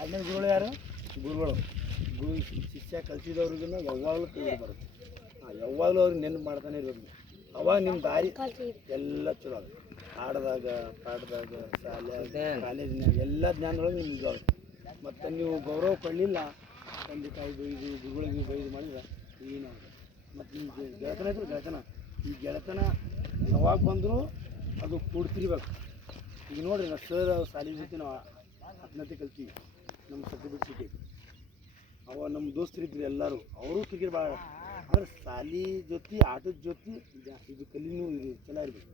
ರಾಜ್ಯದ ಗುರುಗಳು ಯಾರು? ಗುರುಗಳು. ಗುರು ಶಿಷ್ಯ ಕಲಿಸಿದವ್ರಿಗೂ ಯಾವಾಗಲೂ ಕೈ ಬರುತ್ತೆ. ಯಾವಾಗಲೂ ಅವ್ರಿಗೆ ನೆನಪು ಮಾಡ್ತಾನೆ ಇರೋದು. ಅವಾಗ ನಿಮ್ಮ ದಾರಿ ಎಲ್ಲ ಚಲೋ ಆಗುತ್ತೆ. ಆಡ್ದಾಗ ಪಾಡ್ದಾಗ ಕಾಲೇಜಿನಾಗ ಎಲ್ಲ ಜ್ಞಾನದೊಳಗೆ ನಿಮ್ಗೆ ಇದಾವೆ. ಮತ್ತು ನೀವು ಗೌರವ ಕೊಡಲಿಲ್ಲ, ತಂದೆ ತಾಯಿ ಬೈದು ಗುರುಗಳಿಗೆ ಬೈದು ಮಾಡಿದ್ರೆ ಏನು. ಮತ್ತು ನಿಮ್ಮ ಗೆಳೆತನ ಇದ್ರೆ ಗೆಳೆತನ, ಈ ಗೆಳೆತನ ಯಾವಾಗ ಬಂದರೂ ಅದು ಕೂಡ್ತಿರ್ಬೇಕು. ಈಗ ನೋಡಿರಿ, ನಾವು ಸರ್ ಶಾಲೆ ಜೊತೆ ನಾವು 10ನೇ ಕಲ್ತೀವಿ, ನಮ್ಮ ಸರ್ಟಿಫಿಕೇಟ್ ಸಿಕ್ಕೈತಿ. ಅವ ನಮ್ಮ ದೋಸ್ತರಿದ್ರು ಎಲ್ಲರೂ, ಅವರು ಕ್ರಿಕೆಟ್ ಭಾಳ. ಅಂದ್ರೆ ಶಾಲೆ ಜೊತೆ ಆಟದ ಜೊತೆ ಇದು ಕಲಿನೂ ಇದು ಚಲೋ ಇರಬೇಕು.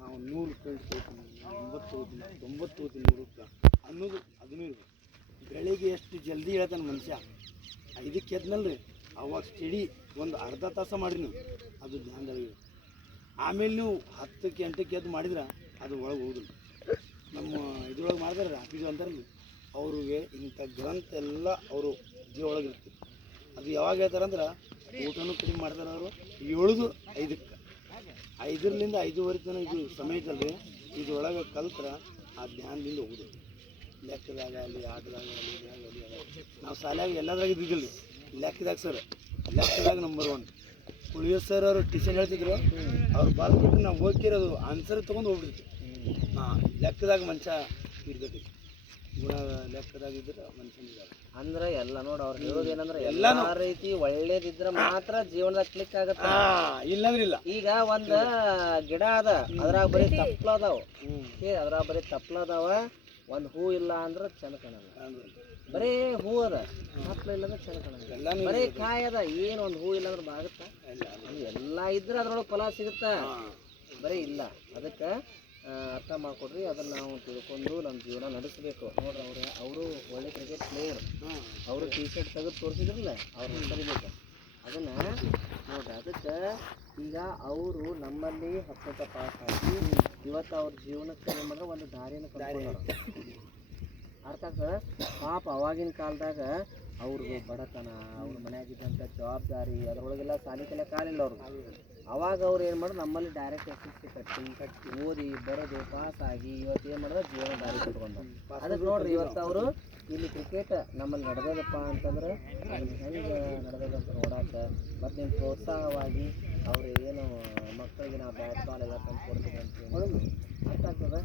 ನಾವು 100 ಫ್ರೆಂಡ್ಸ್ ತೊಗೋತೀನಿ, 90 ತೊಗೋತೀನಿ, 90 ತೊಗೋತೀನಿ, 100 ಅನ್ನೋದು ಅದನ್ನೂ ಇರಬೇಕು. ಬೆಳಿಗ್ಗೆ ಎಷ್ಟು ಜಲ್ದಿ ಹೇಳ್ತಾನೆ ಮನುಷ್ಯ, 5ಕ್ಕೆ ಎದ್ನಲ್ರಿ, ಅವಾಗ ಸ್ಟಡಿ ಒಂದು ಅರ್ಧ ತಾಸು ಮಾಡಿರಿ ನೀವು, ಅದು ಧ್ಯಾನದಲ್ಲಿ. ಆಮೇಲೆ ನೀವು 10ಕ್ಕೆ 8ಕ್ಕೆ ಎದ್ದು ಮಾಡಿದ್ರೆ ಅದು ಒಳಗೆ ಹೋಗುದಿಲ್ಲ. ನಮ್ಮ ಇದ್ರೊಳಗೆ ಮಾಡ್ತಾರೆ ಆಫೀಸ್ ಅಂತಾರಲ್ಲಿ, ಅವ್ರಿಗೆ ಇಂಥ ಗ್ರಂಥ ಎಲ್ಲ ಅವರು ಜೀವ ಒಳಗೆ ಇರ್ತೀವಿ. ಅದು ಯಾವಾಗ ಹೇಳ್ತಾರಂದ್ರೆ ಊಟನೂ ಕಡಿಮೆ ಮಾಡ್ತಾರೆ ಅವರು. 7 5ಕ್ಕೆ, 5ರಿಂದ 5:30 ತನಕ ಇದು ಸಮಯ ಇದ್ದಲ್ರಿ, ಇದ್ರೊಳಗೆ ಕಲ್ತ್ರೆ ಆ ಧ್ಯಾನದಿಂದ ಹೋಗುದು. ಲೆಕ್ಕದಾಗ ಅಲ್ಲಿ, ಆಟದಾಗ ಅಲ್ಲಿ, ನಾವು ಶಾಲೆಯಾಗ ಎಲ್ಲದ್ರಾಗ ಇದ್ದಿದ್ದಿಲ್ಲ ರೀ. ಲೆಕ್ಕದಾಗ ಸರ್, ಲೆಕ್ಕದಾಗ ನಂಬರ್ 1 ಕುಳಿಯೋ ಸರ್ ಅವರು ಟ್ಯೂಷನ್ ಹೇಳ್ತಿದ್ರು. ಅವ್ರು ಬಾಲ್ ಕೊಟ್ಟರೆ ನಾವು ಹೋಗ್ತಿರೋದು ಆನ್ಸರ್ ತೊಗೊಂಡು ಹೋಗ್ಬಿಡ್ತೀವಿ. ಲೆಕ್ಕದಾಗ ಮನುಷ್ಯ ಇರ್ಬೇಕು. ಗುಣ ಲೆಕ್ಕದಾಗ ಇದ್ರೆ ಮನುಷ್ಯನಿದ್ದಾರೆ ಅಂದ್ರೆ ಎಲ್ಲ ನೋಡಿ ಅವ್ರು ಹೇಳೋದೇನಂದ್ರೆ ಎಲ್ಲ ರೀತಿ ಒಳ್ಳೇದಿದ್ರೆ ಮಾತ್ರ ಜೀವನದಾಗ ಕ್ಲಿಕ್ ಆಗತ್ತೆ, ಇಲ್ಲಂದ್ರೆ ಇಲ್ಲ. ಈಗ ಒಂದ್ ಗಿಡ ಅದ, ಅದ್ರಾಗ ಬರೀ ತಪ್ಪಲದಾವ, ಅದ್ರಾಗ ಬರೀ ತಪ್ಪಲದಾವ, ಒಂದ್ ಹೂ ಇಲ್ಲ ಅಂದ್ರೆ ಚಂದ ಕಾಣಲ್ಲ. ಬರೀ ಹೂ ಅದ, ತಪ್ಪಲ ಇಲ್ಲ ಅಂದ್ರೆ ಚಂದ ಕಾಣಲ್ಲ. ಬರೀ ಕಾಯಿ ಅದ, ಏನು ಒಂದು ಹೂ ಇಲ್ಲ ಅಂದ್ರೆ ಬಾಗುತ್ತ? ಎಲ್ಲ ಇದ್ರೆ ಅದ್ರೊಳಗೆ ಫಲ ಸಿಗುತ್ತ, ಬರೀ ಇಲ್ಲ. ಅದಕ್ಕೆ ಅರ್ಥ ಮಾಡ್ಕೊಡ್ರಿ, ಅದನ್ನು ನಾವು ತಿಳ್ಕೊಂಡು ನಮ್ಮ ಜೀವನ ನಡೆಸಬೇಕು. ನೋಡ್ರಿ, ಅವರು ಒಳ್ಳೆ ಕ್ರಿಕೆಟ್ ಪ್ಲೇಯರ್, ಅವರು ಟಿ ಶರ್ಟ್ ತೆಗೆದು ತೋರಿಸಿದ್ರಲ್ಲ, ಅವ್ರು ಕರಿಬೇಕು ಅದನ್ನು ನೋಡ್ರಿ. ಅದಕ್ಕೆ ಈಗ ಅವರು ನಮ್ಮಲ್ಲಿ 10ಕ್ಕೆ ಪಾಸ್ ಆಗಿ ಇವತ್ತು ಅವ್ರ ಜೀವನಕ್ಕೆ ಏನು ಮಾಡಿದ್ರೆ ಒಂದು ದಾರಿಯನ್ನು ಕಲ್ತ್ಕೊಂಡಾರ. ಅರ್ಥ ಆಗ್ತದೆ. ಪಾಪ ಅವಾಗಿನ ಕಾಲದಾಗ ಅವ್ರಿಗೆ ಬಡತನ, ಅವ್ರ ಮನೆಯಾಗಿದ್ದಂಥ ಜವಾಬ್ದಾರಿ, ಅದರೊಳಗೆಲ್ಲ ಸಾಲಿ ಕಲೆ ಕಾಲಿಲ್ಲ ಅವ್ರಿಗೆ. ಅವಾಗ ಅವ್ರು ಏನು ಮಾಡಿದ್ರು, ನಮ್ಮಲ್ಲಿ ಡೈರೆಕ್ಟ್ ಎಸ್ ಕಟ್ಟಿ ಓದಿ ಬರೋದು ಪಾಸಾಗಿ ಇವತ್ತು ಏನು ಮಾಡಿದ್ರೆ ಜೀವನ ದಾರಿ ಕಟ್ಕೊಂಡು. ಅದಕ್ಕೆ ನೋಡ್ರಿ, ಇವತ್ತು ಅವರು ಇಲ್ಲಿ ಕ್ರಿಕೆಟ್ ನಮ್ಮಲ್ಲಿ ನಡೆದದಪ್ಪ ಅಂತಂದ್ರೆ ಹೆಂಗೆ ನಡೆದದಂತ ನೋಡಾಕ, ಮತ್ತು ನಿಮ್ಮ ಪ್ರೋತ್ಸಾಹವಾಗಿ ಅವ್ರು ಏನು ಮಕ್ಕಳಿಗೆ ನಾವು ಬ್ಯಾಟ್ ಬಾಲ್ ಎಲ್ಲ ತಂದು ಕೊಡ್ತೀವಿ ಅಂತ ಅರ್ಥ ಆಗ್ತದೆ.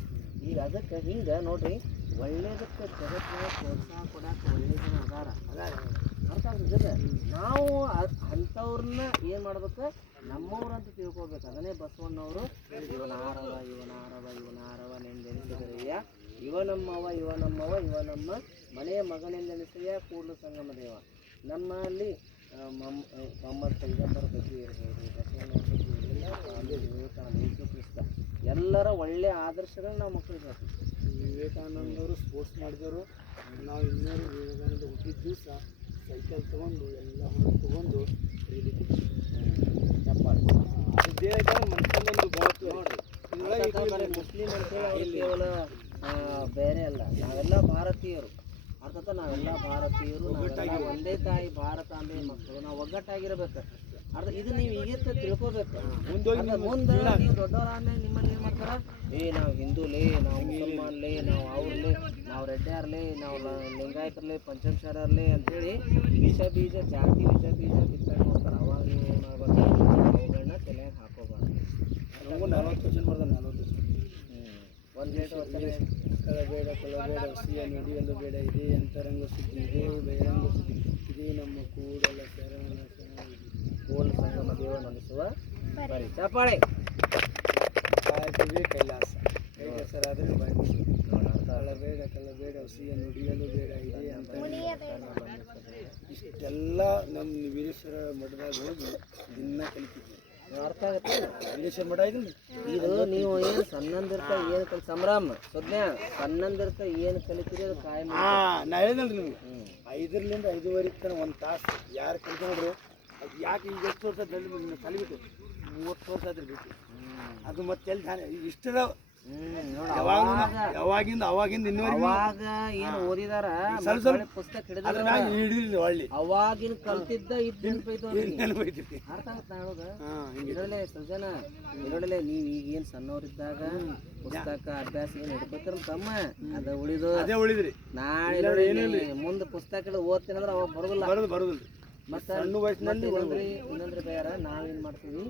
ಈಗ ಅದಕ್ಕೆ ಹಿಂಗೆ ನೋಡ್ರಿ, ಒಳ್ಳೇದಕ್ಕೆ ಜಗತ್ತಿನ ಪ್ರೋತ್ಸಾಹ ಕೊಡೋಕೆ ಒಳ್ಳೆ ಜನ ಅದಾರ ಅರ್ಥ ಆಗ್ತದೆ. ನಾವು ಅಂಥವ್ರನ್ನ ಏನು ಮಾಡ್ಬೇಕು, ನಮ್ಮವ್ರಂತ ತಿಳ್ಕೊಬೇಕು. ಅದನ್ನೇ ಬಸವಣ್ಣವರು ಇವನಾರವ ಇವನಾರವ ಇವನಾರವ ನೆನೆಸಿದರೆಯ, ಇವ ನಮ್ಮವ ಇವ ನಮ್ಮವ ಇವ ನಮ್ಮ ಮನೆಯ ಮಗನೆಂದೆನಿಸಿದೆಯ ಕೂಡಲ ಸಂಗಮ ದೇವ. ನಮ್ಮಲ್ಲಿ ಮೊಹಮ್ಮದ್ ಪೈಗಂಬರ್ ಬಗ್ಗೆ ಇರ್ಬೋದು, ಬಸವಣ್ಣವ್ರ ಬಗ್ಗೆ ಇರಲಿಲ್ಲ, ವಿವೇಕಾನಂದ, ಯೇಸು ಕ್ರಿಸ್ತ, ಎಲ್ಲರ ಒಳ್ಳೆಯ ಆದರ್ಶಗಳನ್ನ ನಾವು ಮಕ್ಕಳಿಗೆ ಹೇಳ್ತೀವಿ. ವಿವೇಕಾನಂದವರು ಸ್ಪೋರ್ಟ್ಸ್ ಮಾಡಿದವರು. ನಾವು ಇನ್ನೂರು ವಿವೇಕಾನಂದ ಹುಟ್ಟಿದ ದಿವಸ ಸೈಕಲ್ ತೊಗೊಂಡು ಎಲ್ಲ ಹೊರಗೆ ತೊಗೊಂಡು ಮುಸ್ಲಿಂ ಅಂತೇಳಿ ಕೇವಲ ಬೇರೆ ಅಲ್ಲ, ನಾವೆಲ್ಲ ಭಾರತೀಯರು. ಅರ್ಥಾತ್ ನಾವೆಲ್ಲ ಭಾರತೀಯರು, ಒಂದೇ ತಾಯಿ ಭಾರತ ಅಂದ್ರೆ ಮಕ್ಕಳು, ನಾವು ಒಗ್ಗಟ್ಟಾಗಿರ್ಬೇಕು. ಅರ್ಥ ಇದು ನೀವು ಈಗಿರ್ತ ತಿಳ್ಕೊಬೇಕು. ಮುಂದೆ ನೀವು ದೊಡ್ಡವರಾದ್ಮೇಲೆ ನಿಮ್ಮಲ್ಲಿ ಏನು ಮಾಡ್ತಾರ, ನಾವು ಹಿಂದೂಲೇ, ನಾವು ಮುಸಲ್ಮಾನ್ಲೇ, ನಾವು ಅವ್ರಲೇ, ನಾವು ರೆಡ್ಡಿಯಾರ್ಲೇ, ನಾವು ಲಿಂಗಾಯತರ್ಲೇ, ಪಂಚಮಶಾರರ್ಲೇ ಅಂತೇಳಿ ವಿಷ ಬೀಜ, ಜಾತಿ ವಿಷ ಬೀಜ ಬಿತ್ತನೆ ಮಾಡ್ತಾರೆ. ಅವಾಗ ನೀವು ಏನು ಮಾಡ್ಬೇಕು, ಅವುಗಳನ್ನ ತಲೆಯಾಗ ಹಾಕೋಬಾರ್ದು. 40 ವರ್ಷ ಮಾಡ್ದೆ, 40 ವರ್ಷ. ಒಂದು ರೇಟು ಕಳಬೇಡ ಕಳಬೇಡ ಸಿಹಿಯ ನುಡಿಯಲು ಬೇಡ, ಇದೇ ಅಂತರಂಗ ಸುದ್ದಿ, ಇದೇ ಬಹಿರಂಗ ಸುದ್ದಿ, ಇದೇ ನಮ್ಮ ಕೂಡಲ ಶರಣ ಕೂಡಲ ಸಂಗಮ ದೇವ ನಡೆಸುವ ಬರೀ ಚಪ್ಪಾಳೆ. ಕಾಯ್ತಿವೆ ಕೈಲಾಸ, ಕೈಲಾಸರಾದರೆ ಬಾಯಿ. ಕಳಬೇಡ ಕಳಬೇಡ ಸಿಹಿಯ ನುಡಿಯಲು ಬೇಡ, ಇದೇ ಅಂತರಂಗ. ಇಷ್ಟೆಲ್ಲ ನಮ್ಮ ವೀರೇಶ್ವರ ಮಠದಾಗ ಹೋಗಿ ದಿನ ಕಲಿತಿದ್ವಿ. ಅರ್ಥ ಆಗುತ್ತೆ. ವೀರೇಶ್ವರ ಮಠ ಇದೀನಿ. ಇದು ನೀವು ಏನು ಸಣ್ಣಂದಿರ್ತ ಏನು ಸಂಭ್ರಮ ಸುಜ್ಞ ಸಣ್ಣಂದಿರ್ತ ಏನು ಕಲಿತೀರಿ ಅದು ಕಾಯಂ. ನಾ ಹೇಳಿದ್ನಲ್ರಿ ನಿಮ್ಗೆ, 5ರಿಂದ 5:30 ತನಕ ಒಂದು ತಾಸು ಯಾರು ಕಲಿತ್ಕೊಂಡ್ರು. ಅದು ಯಾಕೆ ಈಗ ಎಷ್ಟು ವರ್ಷ ಕಲಿಬಿಟ್ಟು 30 ವರ್ಷ ಆದ್ರೆ ಬೇಕು. ಅದು ಮತ್ತೆ ಎಲ್ಲಿ ಧ್ಯಾನ ಇಷ್ಟದ ನೋಡ ಯಾವಾಗಿಂದ ಇನ್ನುವರೆಗೂ ಅವಾಗ ಏನು ಓದಿದಾರ ಸ್ವಲ್ಪ ಸ್ವಲ್ಪ ಪುಸ್ತಕ ಅದ್ರ ಹಿಡಿದ ಮ್ಯಾಗ ಹಿಡಿದಿಲ್ಲ ಒಳ್ಳೆ ಅವಾಗಿನ ಕಲ್ತಿದ್ದ ನೆನಪೈತಿ. ಅರ್ಥ ಆಗುತ್ತೆ ಹೇಳೋದು ಹಾಂ ಹಿಂಗೆ ಇದರಲ್ಲೇ ಸೃಜನ ಇದರಲ್ಲೇ ನೀವು ಈಗ ಏನು ಸಣ್ಣವರಿದ್ದಾಗ ಪುಸ್ತಕ ಅಭ್ಯಾಸ ಏನು ಹಿಡ್ಕೊತಿರಲ್ಲ ತಮ್ಮ ಅದ ಉಳಿದು ಅದೇ ಉಳಿದ್ರಿ ನಾಳೆ ಮುಂದೆ ಪುಸ್ತಕ ಓದ್ತೀನಿ ಅಂದ್ರೆ ಅವಾಗ ಬರೋದಿಲ್ಲ ಬರೋದಿಲ್ರಿ ಮತ್ತೆ ಸಣ್ಣ ವಯಸ್ಸಿನಲ್ಲಿ ಇನ್ನೊಂದ್ರೆ ಬೇರೆ ನಾವೇನು ಮಾಡ್ತೀವಿ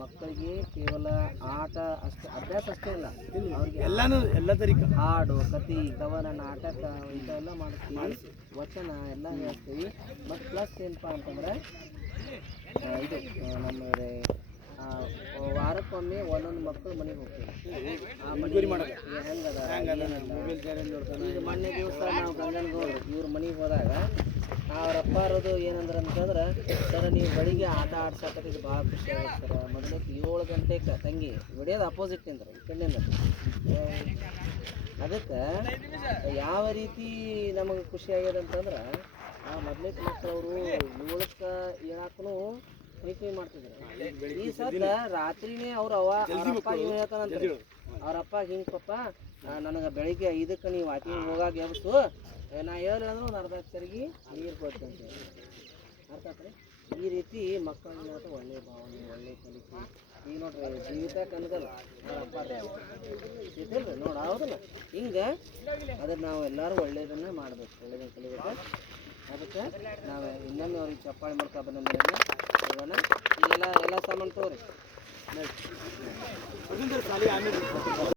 ಮಕ್ಕಳಿಗೆ ಕೇವಲ ಆಟ ಅಷ್ಟೇ ಅಭ್ಯಾಸ ಅಷ್ಟೇ ಇಲ್ಲ ಅವ್ರಿಗೆ ಎಲ್ಲಾನು ಎಲ್ಲ ತರೀಕ ಹಾಡು ಕತೆ ಕವನ ನಾಟಕ ಇಂಥವೆಲ್ಲ ಮಾಡ್ತೀವಿ ವಚನ ಎಲ್ಲ ಹೇಳ್ತೀವಿ ಮತ್ತು ಪ್ಲಸ್ ಏನಪ್ಪ ಅಂತಂದ್ರೆ ಇದು ನಮ್ಮ ವಾರಕ್ಕೊಮ್ಮೆ ಒಂದೊಂದು ಮಕ್ಕಳು ಮನೆಗೆ ಹೋಗ್ತೀವಿ ಆ ಮನೆ ಹೆಂಗದ ಈಗ ಮೊನ್ನೆ ದಿವಸ ನಾವು ಗಂಗನಗೌಡ್ರು ಇವ್ರ ಮನೆಗೆ ಹೋದಾಗ ಅವ್ರಪ್ಪ ಇರೋದು ಏನಂದ್ರೆ ಅಂತಂದ್ರೆ ಸರ್ ನೀವು ಬೆಳಿಗ್ಗೆ ಆಟ ಆಡ್ಸಕತ್ತಿದ್ದು ಭಾಳ ಖುಷಿ ಆಗುತ್ತೆ ಸರ್ ಮೊದಲಕ್ಕೆ 7 ಗಂಟೆಗೆ ತಂಗಿ ಹೊಡೆಯೋದು ಅಪೋಸಿಟ್ ನಿಂದ್ರೆ ಕಣ್ಣಿಂದ ಅದಕ್ಕೆ ಯಾವ ರೀತಿ ನಮಗೆ ಖುಷಿ ಆಗ್ಯದ ಅಂತಂದ್ರೆ ಆ ಮೊದಲಕ್ಕೆ ಮಕ್ಕಳವರು 7ಕ್ಕೆ ಏಳಕ್ಕೂ ಪ್ರೀತಿ ಮಾಡ್ತಿದ್ರು ಈ ಸದ್ದ ರಾತ್ರಿನೇ ಅವ್ರ ಅವ್ರಪ್ಪ ಇವ್ ಹೇಳ್ತಾನಂತ ಅವ್ರಪ್ಪ ಹಿಂಗೆ ಪಪ್ಪ ನನಗೆ ಬೆಳಿಗ್ಗೆ 5ಕ್ಕೆ ನೀವು ವಾಕಿಂಗ್ ಹೋಗಾಗ ಎಬ್ಸು ನಾ ಹೇಳಿ ಅಂದ್ರೆ ಒಂದು ಅರ್ಧ ಚರಿಗೆ ನೀರು ಕೊಡ್ತೀನಿ ಅಂತ ಹೇಳಿ ಅರ್ಥ ಆತ್ರಿ ಈ ರೀತಿ ಮಕ್ಕಳನ್ನ ಒಳ್ಳೆ ಭಾವನೆ ಒಳ್ಳೆ ಕಲಿಕೆ ಈಗ ನೋಡ್ರಿ ಜೀವಿತ ಕನಗಲ್ಲ ಅವ್ರಪ್ಪ ಇದಿಲ್ರಿ ನೋಡಿ ಹೌದಲ್ಲ ಹಿಂಗೆ ಅದನ್ನು ನಾವು ಎಲ್ಲರೂ ಒಳ್ಳೇದನ್ನೇ ಮಾಡ್ಬೇಕು ಒಳ್ಳೇದನ್ನು ಕಲಿಬೇಕು ಅದಕ್ಕೆ ನಾವು ಇನ್ನೊಮ್ಮೆ ಅವ್ರಿಗೆ ಚಪ್ಪಾಳೆ ಮಾಡ್ಕೊ ಬಂದಂದ್ರೆ ಹೋಗೋಣ ಈಗೆಲ್ಲ ಸಾಮಾನು ತಗೋರಿ